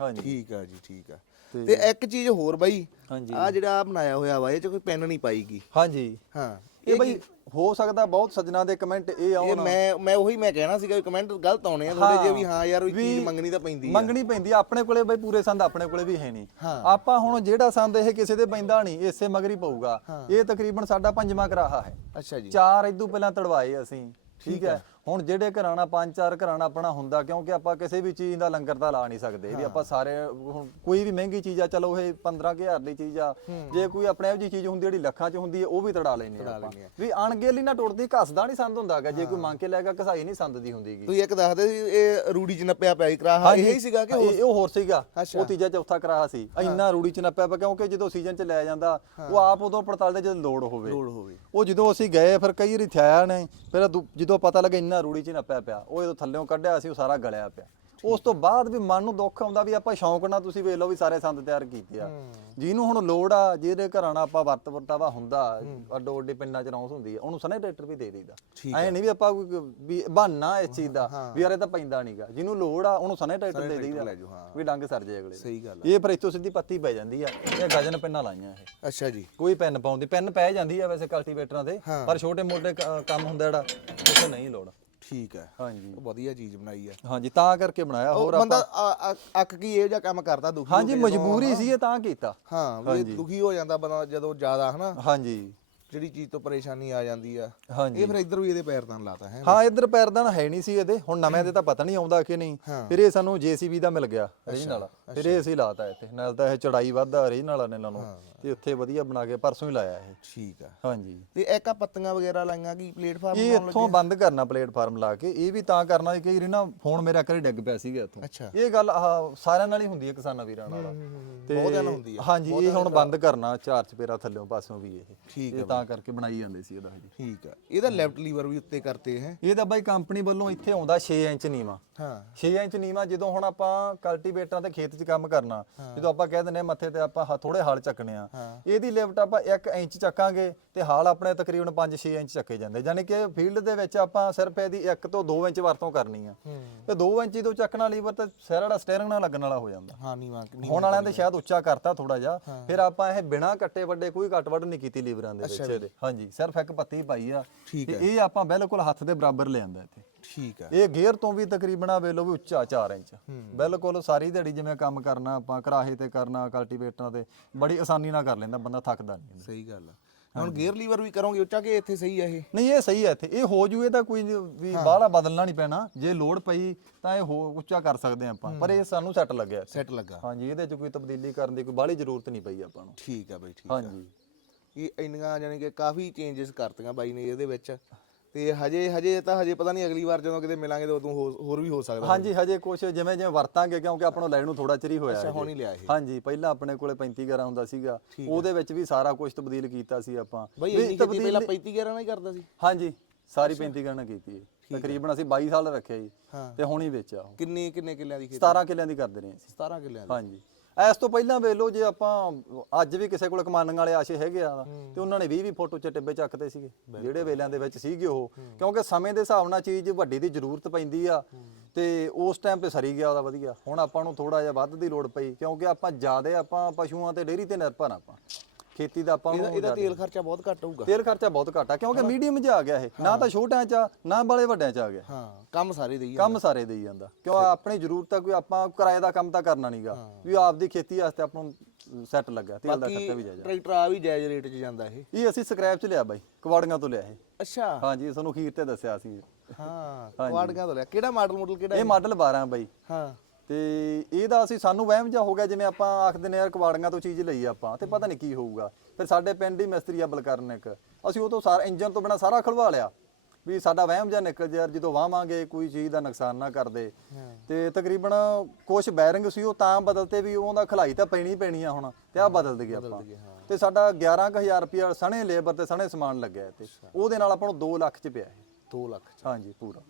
Speaker 2: ਹਾਂਜੀ।
Speaker 1: ਠੀਕ ਆ ਜੀ ਠੀਕ ਆ। ਤੇ ਇੱਕ ਚੀਜ਼ ਹੋਰ ਬਾਈ
Speaker 2: ਹਾਂਜੀ।
Speaker 1: ਆ ਜਿਹੜਾ ਬਣਾਇਆ ਹੋਇਆ ਵਾ ਇਹ 'ਚ ਕੋਈ ਪੈਨ ਨਹੀਂ ਪਾਈਗੀ।
Speaker 2: ਹਾਂਜੀ।
Speaker 1: ਹਾਂ
Speaker 2: ਇਹ ਬਈ ਹੋ ਸਕਦਾ ਬਹੁਤ ਸੱਜਣਾ ਦੇ ਕਮੈਂਟ ਇਹ
Speaker 1: ਇਹ
Speaker 2: ਆਉਣ।
Speaker 1: ਮੈਂ ਮੈਂ ਉਹੀ ਮੈਂ ਕਹਿਣਾ ਸੀਗਾ ਵੀ ਕਮੈਂਟ ਗਲਤ ਆਉਣੇ ਆ ਥੋੜੇ ਜਿਹੇ ਵੀ ਹਾਂ ਯਾਰ ਉਹ ਚੀਜ਼ ਮੰਗਣੀ ਤਾਂ ਪੈਂਦੀ ਆ।
Speaker 2: ਮੰਗਣੀ ਪੈਂਦੀ ਆ ਆਪਣੇ ਕੋਲੇ ਬਈ ਪੂਰੇ ਸੰਦ ਆਪਣੇ ਕੋਲੇ ਵੀ ਹੈ ਨਹੀਂ।
Speaker 1: ਹਾਂ।
Speaker 2: ਆਪਾਂ ਹੁਣ ਜਿਹੜਾ ਸੰਦ ਇਹ ਕਿਸੇ ਦੇ ਪੈਂਦਾ ਨਹੀਂ ਇਸੇ ਮਗਰੀ ਪਊਗਾ। ਇਹ ਤਕਰੀਬਨ ਸਾਡਾ ਪੰਜਵਾਂ ਕਰਾਹਾ ਹੈ।
Speaker 1: ਅੱਛਾ ਜੀ।
Speaker 2: ਚਾਰ ਇਦੋਂ ਪਹਿਲਾਂ ਤੜਵਾਏ ਅਸੀਂ ਠੀਕ ਹੈ। ਹੁਣ ਜਿਹੜੇ ਘਰਾਣਾ ਪੰਜ ਚਾਰ ਘਰਾਣਾ ਆਪਣਾ ਹੁੰਦਾ ਕਿਉਂਕਿ ਆਪਾਂ ਕਿਸੇ ਵੀ ਚੀਜ਼ ਦਾ ਲੰਗਰ ਤਾਂ ਲਾ ਨਹੀਂ ਸਕਦੇ। ਵੀ ਆਪਾਂ ਸਾਰੇ ਹੁਣ ਕੋਈ ਵੀ ਮਹਿੰਗੀ ਚੀਜ਼ ਆ ਚਲੋ ਇਹ 15000 ਦੀ ਚੀਜ਼ ਆ। ਜੇ ਕੋਈ ਆਪਣੇ ਆਪ ਜੀ ਚੀਜ਼ ਹੁੰਦੀ ਜਿਹੜੀ ਲੱਖਾਂ 'ਚ ਹੁੰਦੀ ਹੈ ਉਹ ਵੀ ਤੜਾ ਲੈਣੀ ਆ ਆਪਾਂ। ਵੀ ਅਣਗੇਲੀ ਨਾ ਟੁੱਟਦੀ ਘਸਦਾ ਨਹੀਂ ਸੰਦ ਹੁੰਦਾਗਾ ਜੇ ਕੋਈ ਮੰਗ ਕੇ ਲੈ ਗਿਆ ਘਸਾਈ ਨਹੀਂ ਸੰਦ ਦੀ ਹੁੰਦੀਗੀ
Speaker 1: ਤੁਸੀਂ ਇੱਕ ਦੱਸਦੇ ਸੀ ਇਹ ਰੂੜੀ 'ਚ ਨੱਪਿਆ ਪਿਆ ਸੀ ਕਰਾਹਾ? ਇਹ ਹੀ ਸੀਗਾ ਕਿ
Speaker 2: ਇਹ ਉਹ ਹੋਰ ਸੀਗਾ। ਉਹ ਤੀਜਾ ਚੌਥਾ ਕਰਾਹਾ ਸੀ। ਇੰਨਾ ਰੂੜੀ ਚ ਨੱਪਿਆ ਪਿਆ ਕਿਉਂਕਿ ਜਦੋਂ ਸੀਜ਼ਨ ਚ ਲੈ ਜਾਂਦਾ ਉਹ ਆਪ ਉਦੋਂ ਪੜਤਾਲਦੇ ਜਦੋਂ ਲੋੜ ਹੋਵੇ।
Speaker 1: ਲੋੜ ਹੋਵੇ।
Speaker 2: ਉਹ ਜਦੋਂ ਅਸੀਂ ਗਏ ਫਿਰ ਕਈ ਵਾਰੀ ਥਿਆਇਆ ਨੇ ਫਿਰ ਦੂ- ਜਦੋਂ ਪਤਾ ਲੱਗਾ ਇੰਨਾ ਰੂੜੀ ਚ ਨੱਪਿਆ ਪਿਆ ਉਹ ਜਦੋਂ ਥੱਲੇੋਂ ਕੱਢਿਆ ਸੀ ਉਹ ਸਾਰਾ ਗਲਿਆ ਪਿਆ। ਉਸ ਤੋਂ ਬਾਅਦ ਵੀ ਮਨ ਨੂੰ ਦੁੱਖ ਆਉਂਦਾ ਵੀ ਆਪਾਂ ਸ਼ੌਂਕ ਨਾਲ ਤੁਸੀਂ ਵੇਖ ਲਓ ਵੀ ਸਾਰੇ ਸੰਦ ਤਿਆਰ ਕੀਤੇ ਆ। ਜਿਹਨੂੰ ਹੁਣ ਲੋੜ ਆ ਜਿਹਦੇ ਘਰਾਂ ਨਾਲ ਆਪਾਂ ਵਰਤ ਵਰਤਾਵਾ ਹੁੰਦਾ ਅੱਡੋ ਅੱਡੇ ਪਿੰਡਾਂ ਚ ਰੌਂਸ ਹੁੰਦੀ ਆ ਉਹਨੂੰ ਸਨੇ ਟਰੈਕਟਰ ਵੀ ਦੇ ਦੇਈਦਾ। ਐ ਨਹੀਂ ਵੀ ਆਪਾਂ ਕੋਈ ਵੀ ਬਹਾਨਾ ਇਸ ਚੀਜ਼ ਦਾ ਵੀ ਯਾਰ ਇਹ ਤਾਂ ਪੈਂਦਾ ਨਹੀਂਗਾ ਜਿਹਨੂੰ ਲੋੜ ਆ ਉਹਨੂੰ ਸਨੇ ਟਰੈਕਟਰ ਦੇ ਦੇਈਦਾ ਵੀ ਡੰਗ ਸਰ ਜਾਏ ਅਗਲੇ
Speaker 1: ਸਹੀ ਗੱਲ
Speaker 2: ਇਹ ਫਿਰ ਇੱਥੋਂ ਸਿੱਧੀ ਪੱਤੀ ਪੈ ਜਾਂਦੀ ਆ ਇਹ ਗਜਨ ਪੈਨਾਂ ਲਾਈਆਂ ਇਹ।
Speaker 1: ਅੱਛਾ ਜੀ।
Speaker 2: ਕੋਈ ਪੈਨ ਪਾਉਂਦੀ ਪੈਨ ਪੈ ਜਾਂਦੀ ਆ ਵੈਸੇ ਕਲਟੀਵੇਟਰਾਂ ਦੇ ਪਰ ਛੋਟੇ ਮੋਟੇ ਕੰਮ ਹੁੰਦਾ ਜਿਹੜਾ ਉੱਥੇ ਨਹੀਂ ਲੋੜ।
Speaker 1: ਠੀਕ ਹੈ।
Speaker 2: ਹਾਂਜੀ।
Speaker 1: ਉਹ ਵਧੀਆ ਚੀਜ਼ ਬਣਾਈ ਆ
Speaker 2: ਹਾਂਜੀ ਤਾਂ ਕਰਕੇ ਬਣਾਇਆ ਹੋਰ
Speaker 1: ਬੰਦਾ ਆ- ਆ- ਅੱਕ ਕੀ ਇਹ ਜਿਹਾ ਕੰਮ ਕਰਦਾ ਦੁਖੀ ਹੋ
Speaker 2: ਹਾਂਜੀ
Speaker 1: ਕੇ
Speaker 2: ਮਜਬੂਰੀ ਸੀ ਇਹ ਤਾਂ ਕੀਤਾ।
Speaker 1: ਹਾਂ ਵੀ ਦੁਖੀ ਹੋ ਜਾਂਦਾ ਬੰਦਾ ਜਦੋਂ ਜ਼ਿਆਦਾ ਹਨਾ।
Speaker 2: ਹਾਂਜੀ।
Speaker 1: ਜਿਹੜੀ ਚੀਜ਼ ਤੋਂ ਪਰੇਸ਼ਾਨੀ ਆ ਜਾਂਦੀ ਆ
Speaker 2: ਹਾਂਜੀ।
Speaker 1: ਇਹ ਫਿਰ ਇੱਧਰ ਵੀ ਇਹਦੇ ਪੈਰ ਤਾਂ ਲਾਤਾ ਹੈ?
Speaker 2: ਹਾਂ ਇੱਧਰ ਪੈਰਦਾਨ ਹੈ ਨਹੀਂ ਸੀ ਇਹਦੇ ਹੁਣ ਨਵੇਂ ਦੇ ਤਾਂ ਪਤਾ ਨਹੀਂ ਆਉਂਦਾ ਕਿ ਨਹੀਂ।
Speaker 1: ਹਾਂ।
Speaker 2: ਫਿਰ ਇਹ ਸਾਨੂੰ ਜੀਸੀਬੀ ਦਾ ਮਿਲ ਗਿਆ ਰੀਜਨਲ। ਫਿਰ ਇਹ ਅਸੀਂ ਲਾਤਾ ਇੱਥੇ ਨਾਲ ਤਾਂ ਇਹ ਚੜਾਈ ਵੱਧਦਾ ਰੀਜਨਲ ਵਾਲੇ ਨਾਲੋਂ। ਤੇ ਉੱਥੇ ਵਧੀਆ ਬਣਾ ਕੇ ਪਰਸੋਂ ਹੀ ਲਾਇਆ ਇਹ।
Speaker 1: ਠੀਕ ਆ।
Speaker 2: ਹਾਂਜੀ।
Speaker 1: ਤੇ ਇੱਕ ਆ ਪੱਤੀਆਂ ਵਗੈਰਾ ਲਾਈਆਂ ਕੀ ਪਲੇਟਫਾਰਮ
Speaker 2: ਇਹ ਇੱਥੋਂ ਬੰਦ ਕਰਨਾ ਪਲੇਟਫਾਰਮ ਲਾ ਕੇ ਇਹ ਵੀ ਤਾਂ ਕਰਨਾ ਕਈ ਵਾਰੀ ਨਾ ਫੋਨ ਮੇਰਾ ਕਰੇ ਡਿੱਗ ਪਿਆ ਸੀਗਾ ਇੱਥੋਂ।
Speaker 1: ਅੱਛਾ।
Speaker 2: ਇਹ ਗੱਲ ਆਹ ਸਾਰਿਆਂ ਨਾਲ ਹੀ ਹੁੰਦੀ ਹੈ ਕਿਸਾਨਾਂ ਵੀਰਾਂ ਨਾਲ। ਤੇ
Speaker 1: ਬਹੁਤਿਆਂ ਨਾਲ ਹੁੰਦੀ ਆ।
Speaker 2: ਹਾਂਜੀ ਇਹ ਹੁਣ ਬੰਦ ਕਰਨਾ ਚਾਰ ਚਪੇਰਾ ਥੱਲੇੋਂ ਪਾਸੋਂ ਵੀ ਇਹ।
Speaker 1: ਠੀਕ
Speaker 2: ਇਹ ਤਾਂ ਕਰਕੇ ਬਣਾਈ ਜਾਂਦੇ ਸੀ ਇਹਦਾ ਹਜੇ।
Speaker 1: ਠੀਕ ਆ। ਇਹਦਾ ਲੈਫਟ ਲੀਵਰ ਵੀ ਉੱਤੇ ਕਰਤੇ ਹੈ।
Speaker 2: ਇਹ ਤਾਂ ਬਾਈ ਕੰਪਨੀ ਵੱਲੋਂ ਇੱਥੇ ਆਉਂਦਾ 6 ਇੰਚ ਨੀਵਾ।
Speaker 1: ਹਾਂ।
Speaker 2: 6 ਇੰਚ ਨੀਵਾ ਜਦੋਂ ਹੁਣ ਆਪਾਂ ਕਲਟੀਵੇਟਰਾਂ ਤੇ ਖੇਤ 'ਚ ਕੰਮ ਕਰਨਾ ਜਦੋਂ ਆਪਾਂ ਕਹਿ ਹਾਂ ਮੱਥੇ ਤੇ ਆਪਾਂ ਥੋੜੇ ਹਲ ਚੱਕਣੇ ਆ। ਇਹਦੀ ਲਿਫਟ ਆਪਾਂ 1 ਇੰਚ ਚੱਕਾਂਗੇ ਤੇ ਹਾਲ ਆਪਣੇ ਤਕਰੀਬਨ 5-6 ਇੰਚ ਚੱਕੇ ਜਾਂਦੇ। ਯਾਨੀ ਕਿ ਫੀਲਡ ਦੇ ਵਿੱਚ ਆਪਾਂ ਸਿਰਫ ਇਹਦੀ 1 ਤੋਂ 2 ਇੰਚ ਵਰਤੋਂ ਕਰਨੀ ਆ। ਤੇ 2 ਇੰਚ ਤੋਂ ਚੱਕਣਾ ਲੀਵਰ ਤੇ ਸਿਰ ਸਟੀਅਰਿੰਗ ਨਾਲ ਲੱਗਣ ਵਾਲਾ ਹੋ ਜਾਂਦਾ।
Speaker 1: ਹਾਂ ਨੀਵਾ ਨੀ
Speaker 2: ਹੁਣ ਵਾਲਿਆਂ ਦੇ ਸ਼ਾਇਦ ਉੱਚਾ ਕਰਤਾ ਥੋੜਾ ਜਿਹਾ ਫਿਰ ਆਪਾਂ ਇਹ ਬਿਨਾ ਕੱਟੇ ਵੱਡੇ ਕੋਈ ਕੱਟ ਵੱਢ ਨਹੀਂ ਕੀਤੀ ਲੀਵਰਾਂ ਦੇ ਵਿੱਚ। ਇਹਦੇ ਹਾਂਜੀ ਸਿਰਫ ਇੱਕ ਪੱਤੀ ਪਾਈ ਆ।
Speaker 1: ਠੀਕ
Speaker 2: ਤੇ ਇਹ ਆਪਾਂ ਬਿਲਕੁਲ ਹੱਥ ਦੇ ਬਰਾਬਰ ਲਿਆਂਦਾ ਇੱਥੇ।
Speaker 1: ਠੀਕ ਆ
Speaker 2: ਇਹ ਗੇਅਰ ਤੋਂ ਵੀ ਤਕਰੀਬਨ ਆ ਵੇਲੋ ਵੀ ਉੱਚਾ 4 ਇੰਚ। ਬਿਲਕੁਲ ਸਾਰੀ ਦਿਹਾੜੀ ਜਿਵੇਂ ਕੰਮ ਕਰਨਾ ਆਪਾਂ ਕਰਾਹੇ ਤੇ ਕਰਨਾ ਕਲਟੀਵੇਟਰਾਂ ਤੇ ਬੜੀ ਆਸਾਨੀ ਨਾਲ ਕਰ ਲੈਂਦਾ ਬੰਦਾ ਥੱਕਦਾ ਨਹੀਂ।
Speaker 1: ਸਹੀ ਗੱਲ ਆ। ਹੁਣ ਗੇਅਰ ਲੀਵਰ ਵੀ ਕਰੋਗੇ ਉੱਚਾ ਕਿ ਇੱਥੇ ਸਹੀ ਆ ਇਹ?
Speaker 2: ਨਹੀਂ ਇਹ ਸਹੀ ਹੈ ਇੱਥੇ। ਇਹ ਹੋ ਜੂ ਇਹ ਤਾਂ ਕੋਈ ਵੀ ਬਾਹਲਾ ਬਦਲਣਾ ਨਹੀਂ ਪੈਣਾ। ਜੇ ਲੋਡ ਪਈ ਤਾਂ ਇਹ ਹੋ ਉੱਚਾ ਕਰ ਸਕਦੇ ਆਪਾਂ। ਪਰ ਇਹ ਸਾਨੂੰ ਸੈੱਟ ਲੱਗਿਆ।
Speaker 1: ਸੈੱਟ ਲੱਗਾ।
Speaker 2: ਹਾਂਜੀ ਇਹਦੇ 'ਚ ਕੋਈ ਤਬਦੀਲੀ ਕਰਨ ਦੀ ਕੋਈ ਬਾਹਲੀ ਜ਼ਰੂਰਤ ਨਹੀਂ ਪਈ ਆਪਾਂ ਨੂੰ।
Speaker 1: ਠੀਕ ਆ ਬਈ ਠੀਕ ਆ।
Speaker 2: ਹਾਂਜੀ।
Speaker 1: ਇਹ ਇੰਨੀਆਂ ਜਾਨੀ ਕਿ ਕਾਫੀ ਚੇਂਜਸ ਕਰਤੀਆਂ ਬਾਈ ਨੇ ਇਹਦੇ ਵਿੱਚ। ਤੇ ਹਜੇ ਹਜੇ ਤਾਂ ਹਜੇ ਪਤਾ ਨਹੀਂ ਅਗਲੀ ਵਾਰ ਜਦੋਂ ਕਿਤੇ ਮਿਲਾਂਗੇ ਤਾਂ ਉਦੋਂ ਹੋਰ- ਵੀ ਹੋ ਸਕਦਾ।
Speaker 2: ਹਾਂਜੀ ਹਜੇ ਕੁਝ ਜਿਵੇਂ ਜਿਵੇਂ ਵਰਤਾਂਗੇ ਕਿਉਂਕਿ ਆਪਾਂ ਨੂੰ ਲੈਣ ਨੂੰ ਥੋੜਾ ਚਿਰ ਹੀ ਹੋਇਆ
Speaker 1: ਅੱਛਾ
Speaker 2: ਹਜੇ।
Speaker 1: ਹੁਣ ਹੀ ਲਿਆ ਇਹ।
Speaker 2: ਹਾਂਜੀ ਪਹਿਲਾਂ ਆਪਣੇ ਕੋਲੇ 35 11 ਹੁੰਦਾ ਸੀਗਾ। ਉਹਦੇ ਵਿੱਚ ਵੀ ਸਾਰਾ ਕੁਝ ਤਬਦੀਲ ਕੀਤਾ ਸੀ ਆਪਾਂ।
Speaker 1: ਬਈ ਖੇਤੀ ਪਹਿਲਾਂ 35 11 ਨਾਲ ਹੀ ਕਰਦਾ ਸੀ?
Speaker 2: ਹਾਂਜੀ ਸਾਰੀ 35 ਗਣਨਾ ਕੀਤੀ ਹੈ। ਤਕਰੀਬਨ ਅਸੀਂ 22 ਸਾਲ ਰੱਖਿਆ ਜੀ ਤੇ ਹੁਣ ਹੀ ਵੇਚਿਆ
Speaker 1: ਕਿੰਨੇ ਕਿੰਨੇ ਕਿੱਲਿਆਂ ਦੀ ਖੇਤੀ?
Speaker 2: 17 ਕਿੱਲਿਆਂ ਦੀ ਕਰਦੇ ਰਹੇ ਅਸੀਂ।
Speaker 1: 17 ਕਿੱਲਿਆਂ ਦੀ।
Speaker 2: ਹਾਂਜੀ। ਇਸ ਤੋਂ ਪਹਿਲਾਂ ਵੇਖ ਲਓ ਜੇ ਆਪਾਂ ਅੱਜ ਵੀ ਕਿਸੇ ਕੋਲ ਕਮਾਨਣ ਵਾਲੇ ਆਸ਼ੇ ਹੈਗੇ ਆ ਤੇ ਉਹਨਾਂ ਨੇ 20 20 ਫੋਟੋ ਚ ਟਿੱਬੇ ਚੱਕਦੇ ਸੀਗੇ। ਜਿਹੜੇ ਵੇਲਿਆਂ ਦੇ ਵਿੱਚ ਸੀਗੇ ਉਹ। ਕਿਉਂਕਿ ਸਮੇਂ ਦੇ ਹਿਸਾਬ ਨਾਲ ਚੀਜ਼ ਵੱਡੀ ਦੀ ਜ਼ਰੂਰਤ ਪੈਂਦੀ ਆ। ਤੇ ਉਸ ਟਾਈਮ ਤੇ ਸਰੀ ਗਿਆ ਉਹਦਾ ਵਧੀਆ। ਹੁਣ ਆਪਾਂ ਨੂੰ ਥੋੜਾ ਜਿਹਾ ਵੱਧ ਦੀ ਲੋੜ ਪਈ ਕਿਉਂਕਿ ਆਪਾਂ ਜ਼ਿਆਦਾ ਆਪਾਂ ਪਸ਼ੂਆਂ ਤੇ ਡੇਅਰੀ ਤੇ ਨਿਰਭਰ ਆਪਾਂ। ਖੇਤੀ ਦਾ ਆਪਾਂ
Speaker 1: ਇਹਦਾ
Speaker 2: ਨੂੰ
Speaker 1: ਇਹਦਾ ਤੇਲ ਖਰਚਾ ਬਹੁਤ ਘੱਟ ਹੋਊਗਾ।
Speaker 2: ਤੇਲ ਖਰਚਾ ਬਹੁਤ ਘੱਟ ਆ ਕਿਉਂਕਿ ਮੀਡੀਅਮ 'ਚ ਆ ਗਿਆ ਇਹ। ਨਾ ਤਾਂ ਛੋਟਿਆਂ 'ਚ ਆ ਨਾ ਬਾਲੇ ਵੱਡਿਆਂ 'ਚ ਆ ਗਿਆ।
Speaker 1: ਹਾਂ ਕੰਮ ਸਾਰੇ ਦੇ ਹੀ ਆ।
Speaker 2: ਕੰਮ ਸਾਰੇ ਦੇਈ ਜਾਂਦਾ। ਕਿਉਂ ਆਪਣੀ ਜ਼ਰੂਰਤ ਆ ਕੋਈ ਆਪਾਂ ਕਿਰਾਏ ਦਾ ਕੰਮ ਤਾਂ ਕਰਨਾ ਨਹੀਂਗਾ ਵੀ ਆਪਦੀ ਖੇਤੀ ਵਾਸਤੇ ਆਪਾਂ ਨੂੰ ਸੈੱਟ ਲੱਗਾ ਤੇਲ ਦਾ ਖਰਚਾ ਵੀ ਜਾਇਜ਼।
Speaker 1: ਟਰੈਕਟਰ ਆ ਵੀ ਜਾਇਜ਼ ਰੇਟ 'ਚ ਜਾਂਦਾ ਇਹ।
Speaker 2: ਇਹ ਅਸੀਂ ਸਕ੍ਰੈਪ 'ਚ ਲਿਆ ਬਾਈ ਕਵਾੜੀਆਂ ਤੋਂ ਲਿਆ ਇਹ।
Speaker 1: ਅੱਛਾ।
Speaker 2: ਹਾਂਜੀ ਤੁਹਾਨੂੰ ਖੀਰ ਤੇ ਦੱਸਿਆ ਸੀ।
Speaker 1: ਹਾਂ ਕੁਆੜਗਾ ਤੋਂ ਲਿਆ। ਕਿਹੜਾ ਮਾਡਲ ਮਾਡਲ ਕਿਹੜਾ
Speaker 2: ਇਹ ਮਾਡਲ 12 ਬਾਈ।
Speaker 1: ਹਾਂ।
Speaker 2: ਤੇ ਇਹਦਾ ਅਸੀਂ ਸਾਨੂੰ ਵਹਿਮ ਜਿਹਾ ਹੋ ਗਿਆ ਜਿਵੇਂ ਆਪਾਂ ਆਖਦੇ ਨੇ ਯਾਰ ਕਵਾੜੀਆਂ ਤੋਂ ਚੀਜ਼ ਲਈ ਆਪਾਂ ਤੇ ਪਤਾ ਨਹੀਂ ਕੀ ਹੋਊਗਾ। ਫਿਰ ਸਾਡੇ ਪਿੰਡ ਹੀ ਮਿਸਤਰੀ ਆ ਬਲਕਰਨ ਇੱਕ। ਅਸੀਂ ਉਹ ਤੋਂ ਸਾਰਾ ਇੰਜਨ ਤੋਂ ਬਿਨਾ ਸਾਰਾ ਖਲਵਾ ਲਿਆ ਵੀ ਸਾਡਾ ਵਹਿਮ ਜਿਹਾ ਨਿਕਲ ਜੇ ਜਦੋਂ ਵਾਵਾਂਗੇ ਕੋਈ ਚੀਜ਼ ਦਾ ਨੁਕਸਾਨ ਨਾ ਕਰਦੇ। ਤੇ ਤਕਰੀਬਨ ਕੁਝ ਬੈਰਿੰਗ ਸੀ ਉਹ ਤਾਂ ਬਦਲਤੇ ਵੀ ਉਹਦਾ ਖਲਾਈ ਤਾਂ ਪੈਣੀ ਪੈਣੀ ਆ ਹੁਣ ਤੇ ਆ ਬਦਲ ਦਗੇ ਆਪਾਂ। ਤੇ ਸਾਡਾ 11000 ਰੁਪਿਆ ਸਣੇ ਲੇਬਰ ਤੇ ਸਣੇ ਸਮਾਨ ਲੱਗਿਆ ਤੇ ਉਹਦੇ ਨਾਲ ਆਪਾਂ ਨੂੰ 2 ਲੱਖ ਚ ਪਿਆ ਇਹ।
Speaker 1: 2 ਲੱਖ
Speaker 2: ਹਾਂਜੀ ਪੂਰਾ।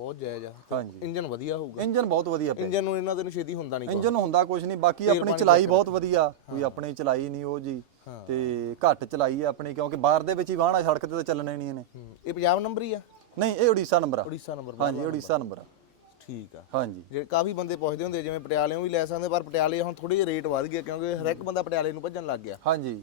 Speaker 1: ਬਹੁਤ ਜਾਇਜ਼ ਆ।
Speaker 2: ਹਾਂਜੀ।
Speaker 1: ਇੰਜਨ ਵਧੀਆ ਹੋਊਗਾ।
Speaker 2: ਇੰਜਨ ਬਹੁਤ ਵਧੀਆ ਪਿਆ
Speaker 1: ਇੰਜਨ ਨੂੰ ਇਹਨਾਂ ਦੇ ਨੂੰ ਛੇਤੀ ਹੁੰਦਾ ਨਹੀਂ
Speaker 2: ਇੰਜਨ ਹੁੰਦਾ ਕੁਝ ਨਹੀਂ ਬਾਕੀ ਆਪਣੀ ਚਲਾਈ ਬਹੁਤ ਵਧੀਆ। ਕੋਈ ਆਪਣੀ ਚਲਾਈ ਨਹੀਂ ਉਹ ਜੀ। ਤੇ ਘੱਟ ਚਲਾਈ ਹੈ ਆਪਣੀ ਕਿਉਂਕਿ ਬਾਹਰ ਦੇ ਵਿੱਚ ਹੀ ਵਾਹਣਾ ਸੜਕ ਤੇ ਤਾਂ ਚੱਲਣੇ ਨਹੀਂ ਇਹਨੇ।
Speaker 1: ਹੂੰ। ਇਹ ਪੰਜਾਬ ਨੰਬਰ ਹੀ ਆ?
Speaker 2: ਨਹੀਂ ਇਹ ਉੜੀਸਾ ਨੰਬਰ ਆ।
Speaker 1: ਉੜੀਸਾ ਨੰਬਰ
Speaker 2: ਹਾਂਜੀ ਉੜੀਸਾ ਨੰਬਰ ਆ।
Speaker 1: ਠੀਕ ਆ।
Speaker 2: ਹਾਂਜੀ।
Speaker 1: ਜੇ ਕਾਫੀ ਬੰਦੇ ਪੁੱਛਦੇ ਹੁੰਦੇ ਜਿਵੇਂ ਪਟਿਆਲਿਓਂ ਵੀ ਲੈ ਸਕਦੇ ਪਰ ਪਟਿਆਲੇ ਹੁਣ ਥੋੜੇ ਜਿਹੇ ਰੇਟ ਵੱਧ ਗਏ ਕਿਉਂਕਿ ਹਰ ਇੱਕ ਬੰਦਾ ਪਟਿਆਲੇ ਨੂੰ ਭੱਜਣ ਲੱਗ ਗਿਆ।
Speaker 2: ਹਾਂਜੀ।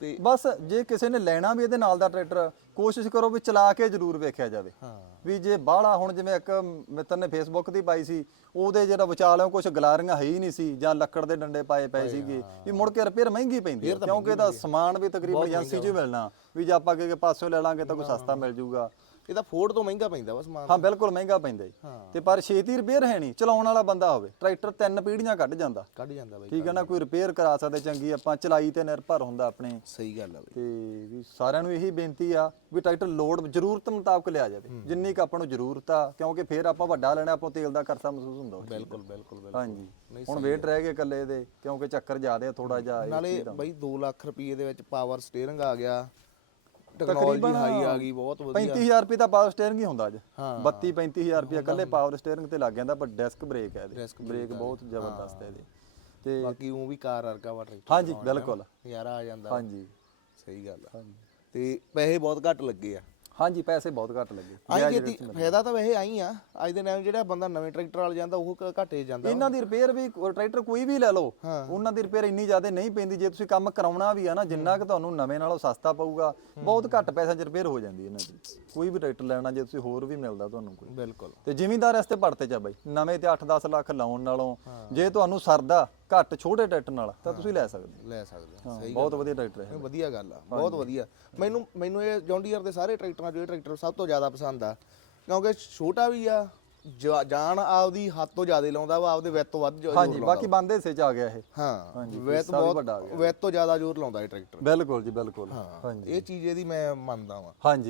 Speaker 1: ਤੇ
Speaker 2: ਬਸ ਜੇ ਕਿਸੇ ਨੇ ਲੈਣਾ ਵੀ ਇਹਦੇ ਨਾਲ ਦਾ ਟਰੈਕਟਰ ਕੋਸ਼ਿਸ਼ ਕਰੋ ਵੀ ਚਲਾ ਕੇ ਜ਼ਰੂਰ ਵੇਖਿਆ ਜਾਵੇ।
Speaker 1: ਹਾਂ।
Speaker 2: ਵੀ ਜੇ ਬਾਹਲਾ ਹੁਣ ਜਿਵੇਂ ਇੱਕ ਮਿੱਤਰ ਨੇ ਫੇਸਬੁੱਕ ਦੀ ਪਾਈ ਸੀ ਉਹਦੇ ਜਿਹੜਾ ਵਿਚਾਲਿਓ ਕੁਝ ਗਲਾਰੀਆਂ ਹੈ ਹੀ ਨਹੀਂ ਸੀ ਜਾਂ ਲੱਕੜ ਦੇ ਡੰਡੇ ਪਾਏ ਪਏ ਸੀਗੇ ਵੀ ਮੁੜ ਕੇ ਰਿਪੇਅਰ ਮਹਿੰਗੀ ਪੈਂਦੀ ਕਿਉਂਕਿ ਇਹਦਾ ਸਮਾਨ ਵੀ ਤਕਰੀਬਨ ਏਜੰਸੀ 'ਚ ਹੀ ਮਿਲਣਾ ਵੀ ਜੇ ਆਪਾਂ ਕਿਸੇ ਪਾਸੋਂ ਲੈ ਲਾਂਗੇ ਤਾਂ ਕੋਈ ਸਸਤਾ ਮਿਲ ਜਾਊਗਾ
Speaker 1: ਇਹਦਾ ਫੋਰਡ ਤੋਂ ਮਹਿੰਗਾ ਪੈਂਦਾ ਵਾ ਸਮਾਨ
Speaker 2: ਹਾਂ ਬਿਲਕੁਲ ਮਹਿੰਗਾ ਪੈਂਦਾ ਜੀ। ਤੇ ਪਰ ਛੇਤੀ ਰਿਪੇਅਰ ਹੈ ਨਹੀਂ ਚਲਾਉਣ ਵਾਲਾ ਬੰਦਾ ਹੋਵੇ ਟਰੈਕਟਰ ਤਿੰਨ ਪੀੜ੍ਹੀਆਂ ਕੱਢ ਜਾਂਦਾ।
Speaker 1: ਕੱਢ ਜਾਂਦਾ ਬਾਈ
Speaker 2: ਠੀਕ ਹੈ ਨਾ ਕੋਈ ਰਿਪੇਅਰ ਕਰਾ ਸਕਦੇ ਚੰਗੀ ਆਪਾਂ ਚਲਾਈ ਤੇ ਨਿਰਭਰ ਹੁੰਦਾ ਆਪਣੇ।
Speaker 1: ਸਹੀ ਗੱਲ ਆ ਬਾਈ।
Speaker 2: ਤੇ ਵੀ ਸਾਰਿਆਂ ਨੂੰ ਇਹੀ ਬੇਨਤੀ ਆ ਵੀ ਟਰੈਕਟਰ ਲੋਡ ਜ਼ਰੂਰਤ ਮੁਤਾਬਕ ਲਿਆ ਜਾਵੇ। ਜਿੰਨੀ ਕੁ ਆਪਾਂ ਨੂੰ ਜ਼ਰੂਰਤ ਆ ਕਿਉਂਕਿ ਫੇਰ ਆਪਾਂ ਵੱਡਾ ਲੈਣਾ ਆਪਾਂ ਤੇਲ ਦਾ ਖਰਚਾ ਮਹਿਸੂਸ ਹੁੰਦਾ।
Speaker 1: ਬਿਲਕੁਲ ਬਿਲਕੁਲ ਬਿਲਕੁਲ।
Speaker 2: ਹਾਂਜੀ। ਹੁਣ ਵੇਟ ਰਹਿ ਗਏ ਇਕੱਲੇ ਦੇ ਕਿਉਂਕਿ ਚੱਕਰ ਜ਼ਿਆਦੇ ਥੋੜਾ ਜਿਹਾ ਇਹ
Speaker 1: ਨਾਲੇ। ਬਾਈ 2 ਲੱਖ ਰੁਪਏ ਦੇ ਵਿੱਚ ਪਾਵਰ ਸਟੀਅਰਿੰਗ ਆ ਗਿਆ। ਟੈਕਨੋਲੋਜੀ ਹਾਈ ਆ ਗਈ ਬਹੁਤ ਵਧੀਆ।
Speaker 2: 35000 ਰੁਪਏ ਦਾ ਪਾਵਰ ਸਟੀਅਰਿੰਗ ਹੀ ਹੁੰਦਾ ਅੱਜ
Speaker 1: ਹਾਂ।
Speaker 2: 32 35000 ਰੁਪਏ ਇਕੱਲੇ ਪਾਵਰ ਸਟੀਅਰਿੰਗ ਤੇ ਲੱਗ ਜਾਂਦਾ ਪਰ ਡੈਸਕ ਬ੍ਰੇਕ ਹੈ ਇਹਦੇ। ਬ੍ਰੇਕ ਬਹੁਤ ਜ਼ਬਰਦਸਤ ਹੈ ਇਹਦੇ। ਤੇ
Speaker 1: ਬਾਕੀ ਉਹ ਵੀ ਕਾਰ ਵਰਗਾ ਵਾ ਟਰੈਕਟਰ
Speaker 2: ਹਾਂਜੀ ਬਿਲਕੁਲ।
Speaker 1: ਨਜ਼ਾਰਾ ਆ ਜਾਂਦਾ।
Speaker 2: ਹਾਂਜੀ।
Speaker 1: ਸਹੀ ਗੱਲ ਆ। ਤੇ ਪੈਸੇ ਬਹੁਤ ਘੱਟ ਲੱਗੇ ਆ।
Speaker 2: ਹਾਂਜੀ ਪੈਸੇ ਬਹੁਤ ਘੱਟ ਲੱਗੇ।
Speaker 1: ਆਈ ਖੇਤੀ ਫਾਇਦਾ ਤਾਂ ਵੈਸੇ ਆਈ ਆ। ਅੱਜ ਦੇ ਟਾਈਮ ਜਿਹੜਾ ਬੰਦਾ ਨਵੇਂ ਟਰੈਕਟਰ ਵਾਲ ਜਾਂਦਾ ਉਹ ਘੱਟੇ ਜਾਂਦਾ।
Speaker 2: ਇਹਨਾਂ ਦੀ ਰਿਪੇਅਰ ਵੀ ਟਰੈਕਟਰ ਕੋਈ ਵੀ ਲੈ ਲਓ। ਉਹਨਾਂ ਦੀ ਰਿਪੇਅਰ ਇੰਨੀ ਜ਼ਿਆਦਾ ਨਹੀਂ ਪੈਂਦੀ। ਜੇ ਤੁਸੀਂ ਕੰਮ ਕਰਾਉਣਾ ਵੀ ਆ ਨਾ ਜਿੰਨਾ ਕਿ ਤੁਹਾਨੂੰ ਨਵੇਂ ਨਾਲੋਂ ਸਸਤਾ ਪਊਗਾ ਬਹੁਤ ਘੱਟ ਪੈਸਿਆਂ 'ਚ ਰਿਪੇਅਰ ਹੋ ਜਾਂਦੀ ਇਹਨਾਂ ਦੀ। ਕੋਈ ਵੀ ਟਰੈਕਟਰ ਲੈਣਾ ਜੇ ਤੁਸੀਂ ਹੋਰ ਵੀ ਮਿਲਦਾ ਤੁਹਾਨੂੰ ਕੋਈ।
Speaker 1: ਬਿਲਕੁਲ।
Speaker 2: ਤੇ ਜ਼ਿਮੀਂਦਾਰ ਇਸ ਤੇ ਭੜਤੇ ਚ ਬਾਈ। ਨਵੇਂ ਤੇ 8-10 ਲੱਖ ਲਾਉਣ ਨਾਲੋਂ ਜੇ ਤੁਹਾਨੂੰ ਸਰਦਾ ਘੱਟ ਛੋਟੇ ਟਰੈਕਟਰ ਨਾਲ ਤਾਂ ਤੁਸੀਂ ਲੈ ਸਕਦੇ ਹੋ।
Speaker 1: ਲੈ ਸਕਦੇ
Speaker 2: ਹਾਂ, ਬਹੁਤ ਵਧੀਆ ਟਰੈਕਟਰ ਹੈ
Speaker 1: ਵਧੀਆ ਗੱਲ ਆ ਬਹੁਤ ਵਧੀਆ। ਮੈਨੂੰ ਮੈਨੂੰ ਇਹ ਜੌਂਡੀਅਰ ਦੇ ਸਾਰੇ ਟਰੈਕਟਰਾਂ ਚੋਂ ਇਹ ਟਰੈਕਟਰ ਸਭ ਤੋਂ ਜ਼ਿਆਦਾ ਪਸੰਦ ਆ ਕਿਉਂਕਿ ਛੋਟਾ ਵੀ ਆ ਜਾਨ ਆਪਦੀ ਹੱਥ ਤੋਂ ਜ਼ਿਆਦਾ ਲਾਉਂਦਾ ਵਾ ਆਪਦੇ ਵਿੱਤ ਤੋਂ ਵੱਧ ਜ਼ੋਰ
Speaker 2: ਹਾਂਜੀ ਬਾਕੀ ਬੰਦੇ ਹਿੱਸੇ ਚ ਆ ਗਿਆ ਇਹ।
Speaker 1: ਹਾਂ
Speaker 2: ਹਾਂਜੀ,
Speaker 1: ਵਿੱਤ ਬਹੁਤ
Speaker 2: ਵੱਡਾ ਆ ਗਿਆ।
Speaker 1: ਵਿੱਤ ਤੋਂ ਜ਼ਿਆਦਾ ਜ਼ੋਰ ਲਾਉਂਦਾ ਇਹ ਟਰੈਕਟਰ।
Speaker 2: ਬਿਲਕੁਲ ਜੀ ਬਿਲਕੁਲ।
Speaker 1: ਹਾਂ
Speaker 2: ਹਾਂਜੀ।
Speaker 1: ਇਹ ਚੀਜ਼ ਇਹਦੀ ਮੈਂ ਮੰਨਦਾ ਵਾਂ।
Speaker 2: ਹਾਂਜੀ।